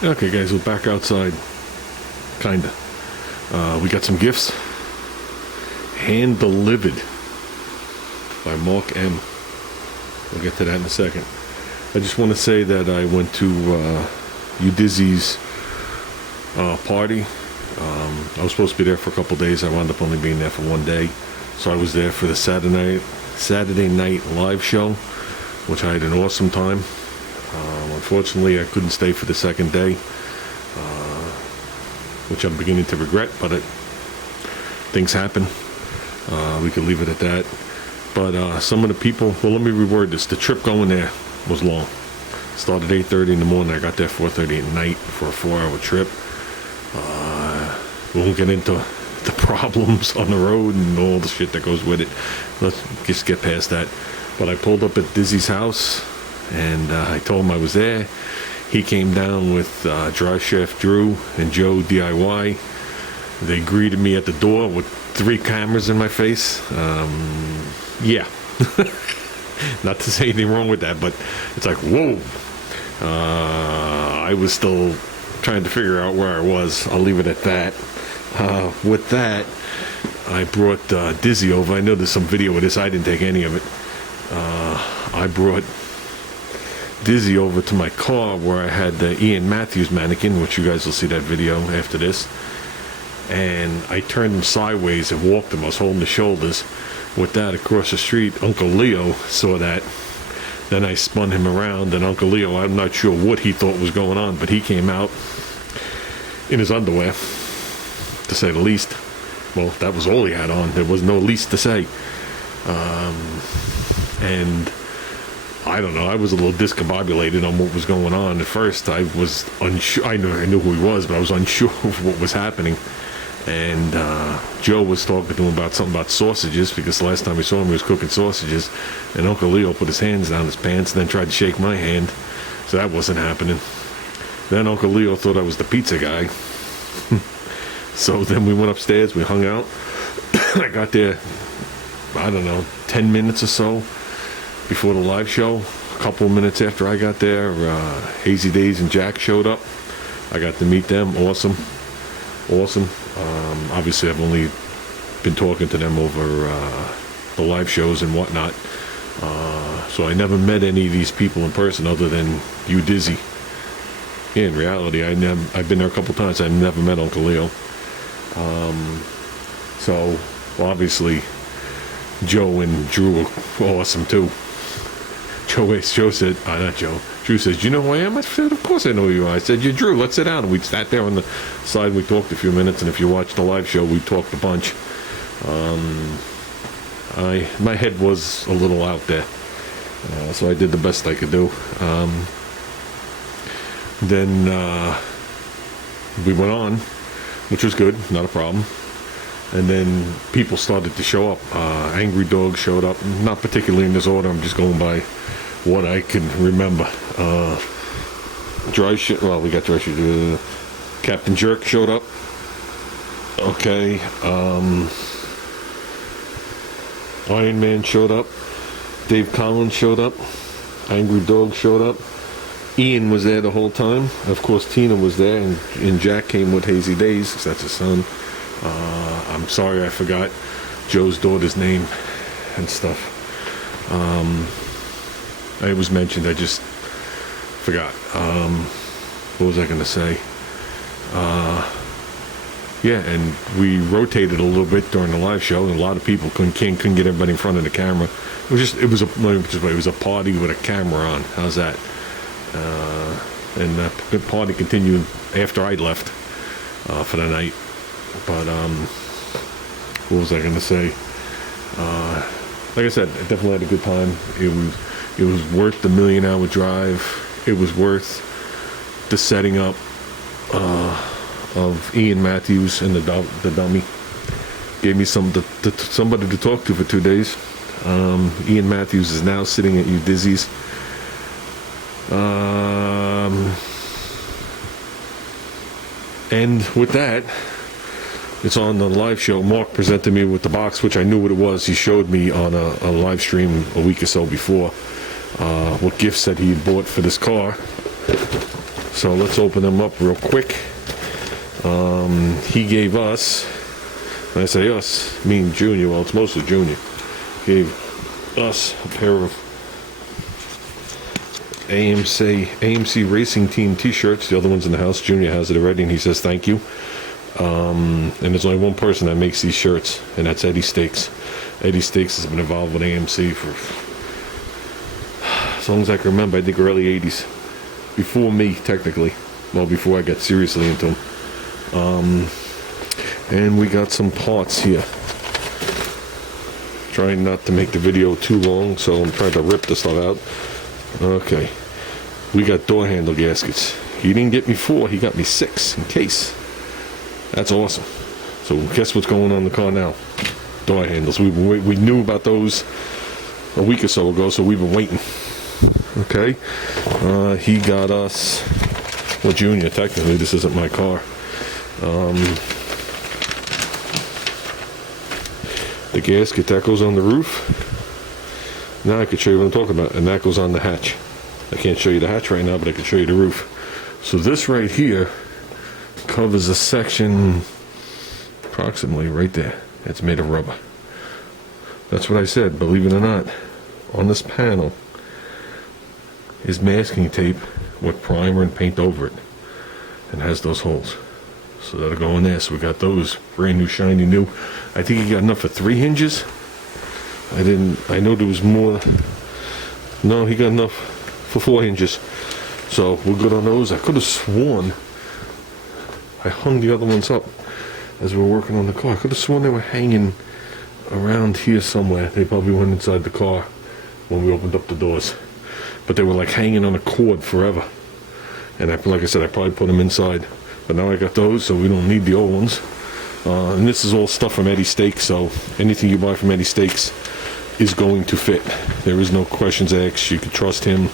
Okay, guys, we're back outside. Kinda. We got some gifts. Hand delivered by Mark M. We'll get to that in a second. I just want to say that I went to Dizzy's party. I was supposed to be there for a couple days. I wound up only being there for one day. So I was there for the Saturday night live show, which I had an awesome time. Unfortunately, I couldn't stay for the second day, which I'm beginning to regret, but things happen. We could leave it at that. But some of the people, well, let me reword this. The trip going there was long. Started 8:30 in the morning. I got there 4:30 at night for a 4-hour trip. We won't get into the problems on the road and all the shit that goes with it. Let's just get past that. But I pulled up at Dizzy's house, and I told him I was there. He came down with Dry Chef Drew and Joe DIY. They greeted me at the door with 3 cameras in my face. Yeah. Not to say anything wrong with that, but it's like, whoa. I was still trying to figure out where I was. I'll leave it at that. With that, I brought Dizzy over. I know there's some video of this. I didn't take any of it. I brought Dizzy over to my car where I had the Ian Matthews mannequin, which you guys will see that video after this. And I turned him sideways and walked him. I was holding the shoulders. With that, across the street, Uncle Leo saw that. Then I spun him around, and Uncle Leo, I'm not sure what he thought was going on, but he came out in his underwear, to say the least. Well, that was all he had on. There was no least to say. And I don't know, I was a little discombobulated on what was going on. At first, I was unsure. I knew who he was, but I was unsure of what was happening. And Joe was talking to him about something about sausages, because the last time we saw him, he was cooking sausages. And Uncle Leo put his hands down his pants and then tried to shake my hand. So that wasn't happening. Then Uncle Leo thought I was the pizza guy. So then we went upstairs, we hung out. I got there, I don't know, 10 minutes or so before the live show. A couple of minutes after I got there, Hazy Days and Jack showed up. I got to meet them. Awesome. Obviously, I've only been talking to them over the live shows and whatnot. So I never met any of these people in person other than you, Dizzy. Yeah, in reality, I've been there a couple times. I've never met Uncle Leo. So obviously, Joe and Drew were awesome too. Drew said, not Joe. Drew says, "You know who I am?" I said, "Of course I know who you are." I said, "You're Drew. Let's sit down." And we sat there on the side. We talked a few minutes, and if you watched the live show, we talked a bunch. My head was a little out there, so I did the best I could do. Then we went on, which was good, not a problem. And then people started to show up. Angry Dog showed up, not particularly in this order. I'm just going by what I can remember. We got Dry Shit. Captain Jerk showed up. Okay. Iron Man showed up. Dave Collins showed up. Angry Dog showed up. Ian was there the whole time. Of course, Tina was there, and Jack came with Hazy Days, because that's his son. I'm sorry I forgot Joe's daughter's name and stuff. It was mentioned, I just forgot. What was I going to say? Yeah, and we rotated a little bit during the live show, and a lot of people couldn't get everybody in front of the camera. It was a party with a camera on. How's that? And the party continued after I left for the night. But what was I going to say? Like I said, I definitely had a good time. It was worth the million-hour drive. It was worth the setting up of Ian Matthews and the dummy. Gave me somebody to talk to for 2 days. Ian Matthews is now sitting at you Dizzy's. And with that, it's on the live show. Mark presented me with the box, which I knew what it was. He showed me on a live stream a week or so before what gifts that he had bought for this car. So let's open them up real quick. He gave us, when I say us, I mean Junior, well, it's mostly Junior, gave us a pair of AMC Racing Team t-shirts. The other one's in the house. Junior has it already, and he says thank you. And there's only one person that makes these shirts, and that's Eddie Stakes. Eddie Stakes has been involved with AMC for as long as I can remember. I think early 80s. Before me, technically. Well, before I got seriously into them. And we got some parts here. Trying not to make the video too long, so I'm trying to rip the stuff out. Okay. We got door handle gaskets. He didn't get me 4, he got me 6 in case. That's awesome. So guess what's going on in the car now? Door handles. We knew about those a week or so ago, so we've been waiting. Okay. He got us, well, Junior, technically, this isn't my car. The gasket, that goes on the roof. Now I can show you what I'm talking about, and that goes on the hatch. I can't show you the hatch right now, but I can show you the roof. So this right here covers a section approximately right there. It's made of rubber. That's what I said, believe it or not. On this panel is masking tape with primer and paint over it, and has those holes. So that'll go in there. So we got those brand new, shiny new. I think he got enough for 3 hinges. I know there was more. No, he got enough for 4 hinges. So we're good on those. I could have sworn I hung the other ones up as we were working on the car. I could have sworn they were hanging around here somewhere. They probably went inside the car when we opened up the doors. But they were like hanging on a cord forever. And like I said, I probably put them inside. But now I got those, so we don't need the old ones. And this is all stuff from Eddie Stakes, so anything you buy from Eddie Stakes is going to fit. There is no questions asked. You can trust him.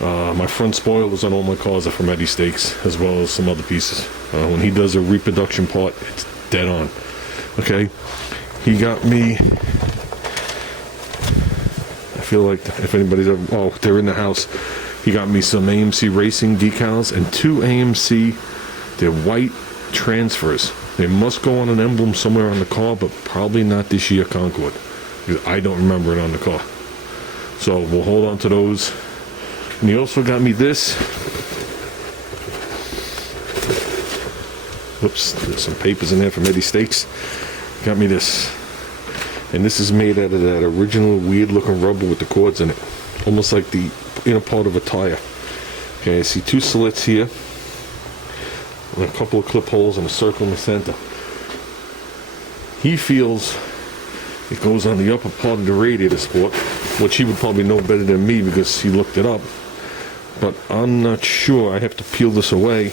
My front spoilers on all my cars are from Eddie Stakes, as well as some other pieces. When he does a reproduction part, it's dead on. Okay, he got me, I feel like if anybody's ever, oh, they're in the house. He got me some AMC Racing decals and 2 AMC, they're white transfers. They must go on an emblem somewhere on the car, but probably not this year Concord, because I don't remember it on the car. So we'll hold on to those. And he also got me this. Whoops, there's some papers in there from Eddie Stakes. Got me this. And this is made out of that original weird looking rubber with the cords in it. Almost like the inner part of a tire. Okay, I see 2 slits here. And a couple of clip holes and a circle in the center. He feels it goes on the upper part of the radiator support, which he would probably know better than me because he looked it up. But I'm not sure. I have to peel this away.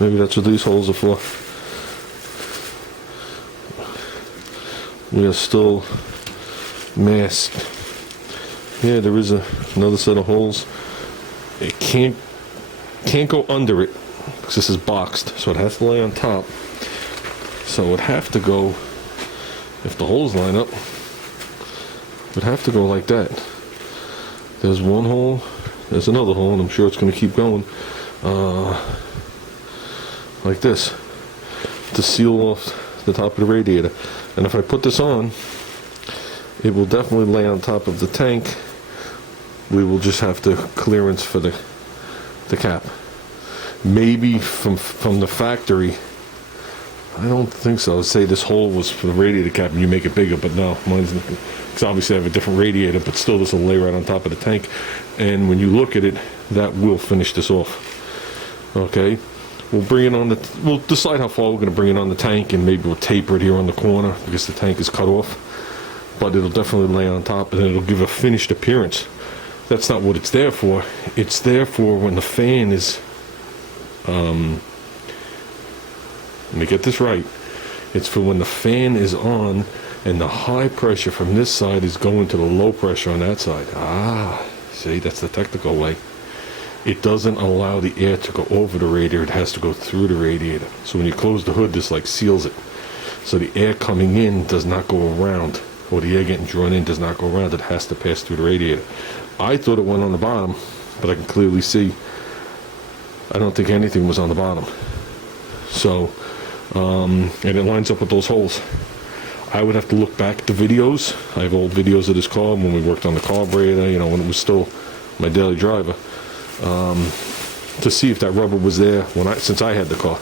Maybe that's what these holes are for. We are still masked. Yeah, there is another set of holes. It can't go under it because this is boxed, so it has to lay on top. So it would have to go, if the holes line up, it would have to go like that. There's one hole, there's another hole, and I'm sure it's going to keep going like this to seal off the top of the radiator. And if I put this on, it will definitely lay on top of the tank. We will just have to clearance for the cap. Maybe from the factory, I don't think so. I'd say this hole was for the radiator cap and you make it bigger, but no, mine's, because obviously I have a different radiator, but still this will lay right on top of the tank. And when you look at it, that will finish this off. Okay, we'll bring it on we'll decide how far we're going to bring it on the tank, and maybe we'll taper it here on the corner because the tank is cut off. But it'll definitely lay on top, and it'll give a finished appearance. That's not what it's there for. It's there for when the fan is, let me get this right. It's for when the fan is on and the high pressure from this side is going to the low pressure on that side. Ah, see, that's the technical way. It doesn't allow the air to go over the radiator. It has to go through the radiator. So when you close the hood, this like seals it. So the air coming in does not go around. or the air getting drawn in does not go around. It has to pass through the radiator. I thought it went on the bottom, but I can clearly see I don't think anything was on the bottom. So, and it lines up with those holes. I would have to look back at the videos. I have old videos of this car when we worked on the carburetor, you know, when it was still my daily driver, to see if that rubber was there since I had the car.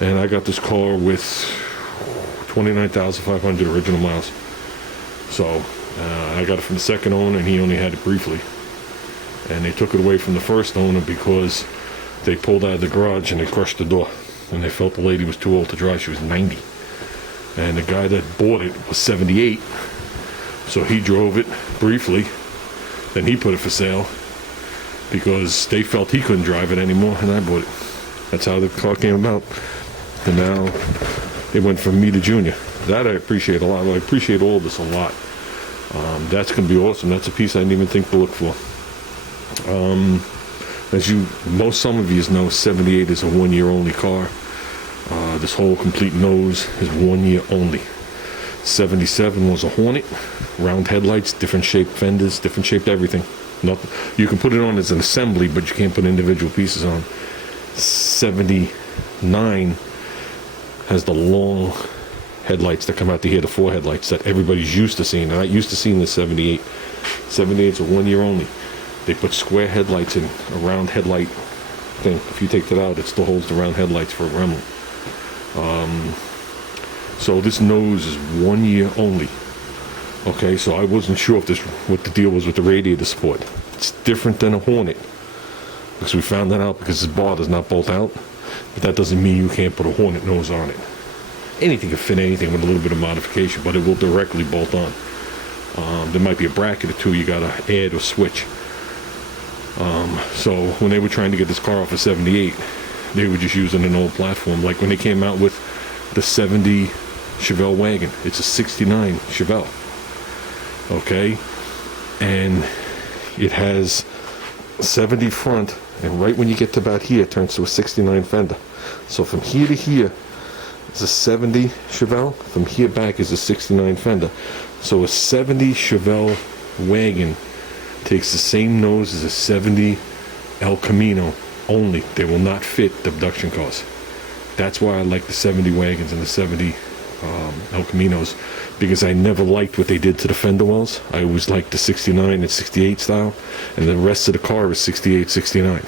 And I got this car with 29,500 original miles. So I got it from the second owner, and he only had it briefly. And they took it away from the first owner because they pulled out of the garage and they crushed the door. And they felt the lady was too old to drive. She was 90. And the guy that bought it was 78. So he drove it briefly. Then he put it for sale because they felt he couldn't drive it anymore, and I bought it. That's how the car came about. And now it went from me to Junior. That I appreciate a lot. I appreciate all of this a lot. That's going to be awesome. That's a piece I didn't even think to look for. As some of you know, 78 is a 1 year only car. This whole complete nose is 1 year only. 77 was a Hornet, round headlights, different shaped fenders, different shaped everything. Nothing. You can put it on as an assembly, but you can't put individual pieces on. 79 has the long headlights that come out to here, the four headlights that everybody's used to seeing. I'm not used to seeing the 78. 78's a 1 year only. They put square headlights in, a round headlight thing. If you take that out, it still holds the round headlights for a Gremlin. So this nose is 1 year only. Okay, so I wasn't sure what the deal was with the radiator support. It's different than a Hornet, because we found that out because this bar does not bolt out. But that doesn't mean you can't put a Hornet nose on it. Anything can fit anything with a little bit of modification, but it will directly bolt on. There might be a bracket or two you gotta add or switch. So when they were trying to get this car off of 78, they were just using an old platform. Like when they came out with the 70 Chevelle wagon, it's a 69 Chevelle. Okay, and it has 70 front, and right when you get to about here, it turns to a 69 fender. So from here to here, it's a 70 Chevelle. From here back is a 69 fender. So a 70 Chevelle wagon takes the same nose as a 70 El Camino, only they will not fit the production cars. That's why I like the 70 wagons and the 70 El Caminos, because I never liked what they did to the fender wells. I always liked the 69 and 68 style, and the rest of the car is 68, 69.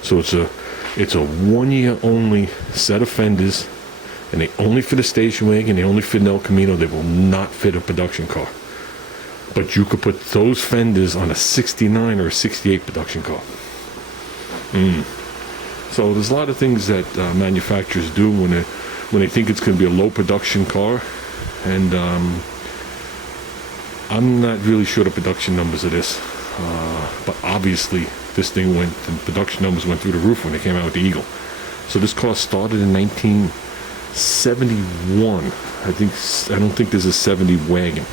So it's a 1 year only set of fenders, and they only fit a station wagon, they only fit an El Camino, they will not fit a production car. But you could put those fenders on a 69 or a 68 production car. So there's a lot of things that manufacturers do when they think it's going to be a low production car, and I'm not really sure the production numbers of this, but obviously this thing the production numbers went through the roof when they came out with the Eagle. So this car started in 1971. I don't think there's a 70 wagon.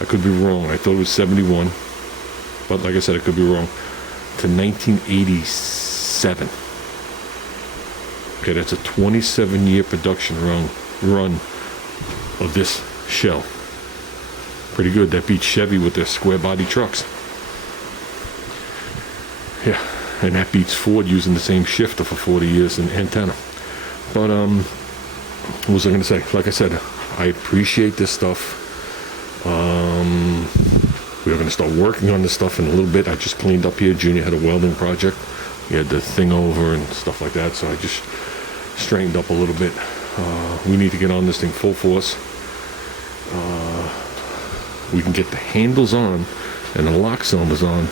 I could be wrong. I thought it was 71, but like I said, I could be wrong. To 1987. Okay, that's a 27-year production run of this shell. Pretty good. That beats Chevy with their square body trucks. Yeah, and that beats Ford using the same shifter for 40 years and antenna. But what was I going to say? Like I said, I appreciate this stuff. We're going to start working on this stuff in a little bit. I just cleaned up here. Junior had a welding project. He had the thing over and stuff like that, so I just straightened up a little bit. We need to get on this thing full force. We can get the handles on and the lock cylinders on.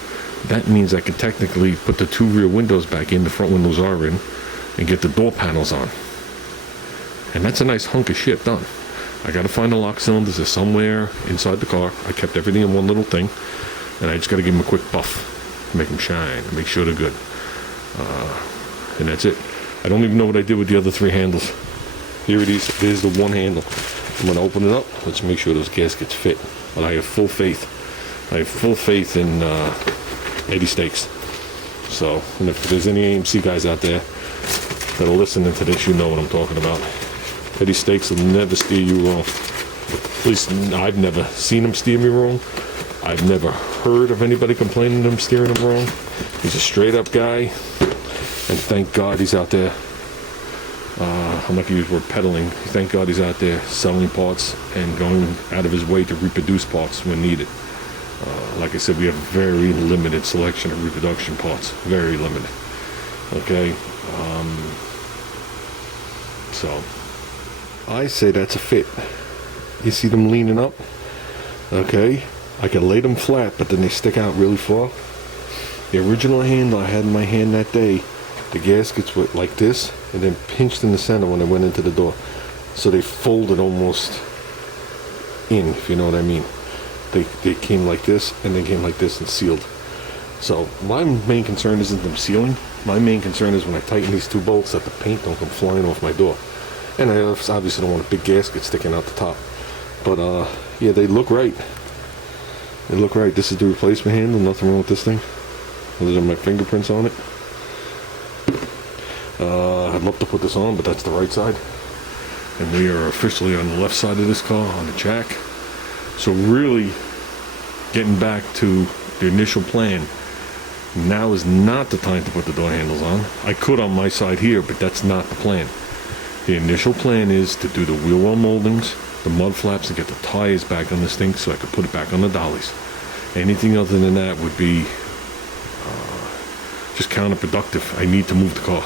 That means I can technically put the two rear windows back in, the front windows are in, and get the door panels on. And that's a nice hunk of shit done. I got to find the lock cylinders. They're somewhere inside the car. I kept everything in one little thing, and I just got to give them a quick buff, make them shine, make sure they're good. And that's it. I don't even know what I did with the other three handles. Here it is. There's the one handle. I'm going to open it up. Let's make sure those gaskets fit. But I have full faith. I have full faith in Eddie Stakes. So, and if there's any AMC guys out there that are listening to this, you know what I'm talking about. Eddie Stakes will never steer you wrong. At least I've never seen him steer me wrong. I've never heard of anybody complaining to him steering him wrong. He's a straight up guy, and thank God he's out there. I'm not going to use the word peddling. Thank God he's out there selling parts and going out of his way to reproduce parts when needed. Like I said, we have very limited selection of reproduction parts. Very limited. Okay? So, I say that's a fit. You see them leaning up? Okay? I can lay them flat, but then they stick out really far. The original handle I had in my hand that day, the gaskets were like this, and then pinched in the center when I went into the door. So they folded almost in, if you know what I mean. They came like this, and they came like this and sealed. So my main concern isn't them sealing. My main concern is when I tighten these two bolts that the paint don't come flying off my door. And I obviously don't want a big gasket sticking out the top. But yeah, they look right. They look right. This is the replacement handle. Nothing wrong with this thing. Those are my fingerprints on it. I'd love to put this on, but that's the right side. And we are officially on the left side of this car, on the jack. So really, getting back to the initial plan, now is not the time to put the door handles on. I could on my side here, but that's not the plan. The initial plan is to do the wheel well moldings, the mud flaps, and get the tires back on this thing so I could put it back on the dollies. Anything other than that would be just counterproductive. I need to move the car.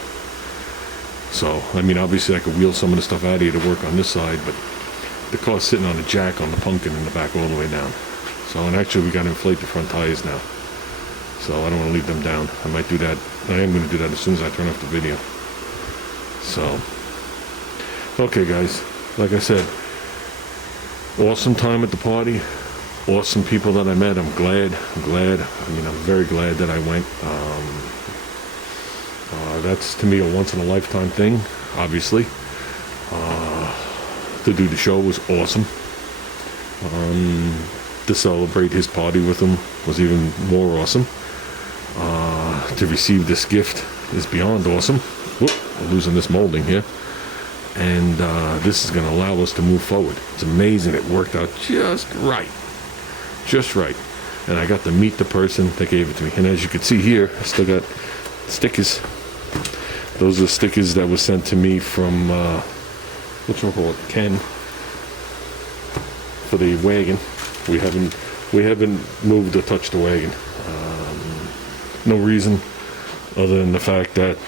So, I mean, obviously I could wheel some of the stuff out of here to work on this side, but the car's sitting on a jack on the pumpkin in the back all the way down. So, and actually we got to inflate the front tires now. So I don't want to leave them down. I might do that. I am going to do that as soon as I turn off the video. So, okay guys, like I said, awesome time at the party. Awesome people that I met. I'm glad. I mean, I'm very glad that I went. That's to me a once in a lifetime thing, obviously. To do the show was awesome. To celebrate his party with him was even more awesome. To receive this gift is beyond awesome. Whoop, I'm losing this molding here. And this is going to allow us to move forward. It's amazing. It worked out just right. Just right. And I got to meet the person that gave it to me. And as you can see here, I still got stickers. Those are stickers that were sent to me from, Ken, for the wagon. We haven't moved or touched the wagon. No reason other than the fact that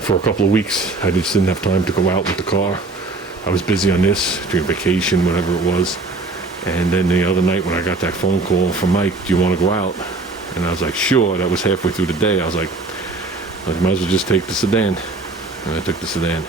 for a couple of weeks I just didn't have time to go out with the car. I was busy on this, during vacation, whatever it was. And then the other night when I got that phone call from Mike, do you want to go out? And I was like, sure. That was halfway through the day. I was like, I might as well just take the sedan. And I took the sedan.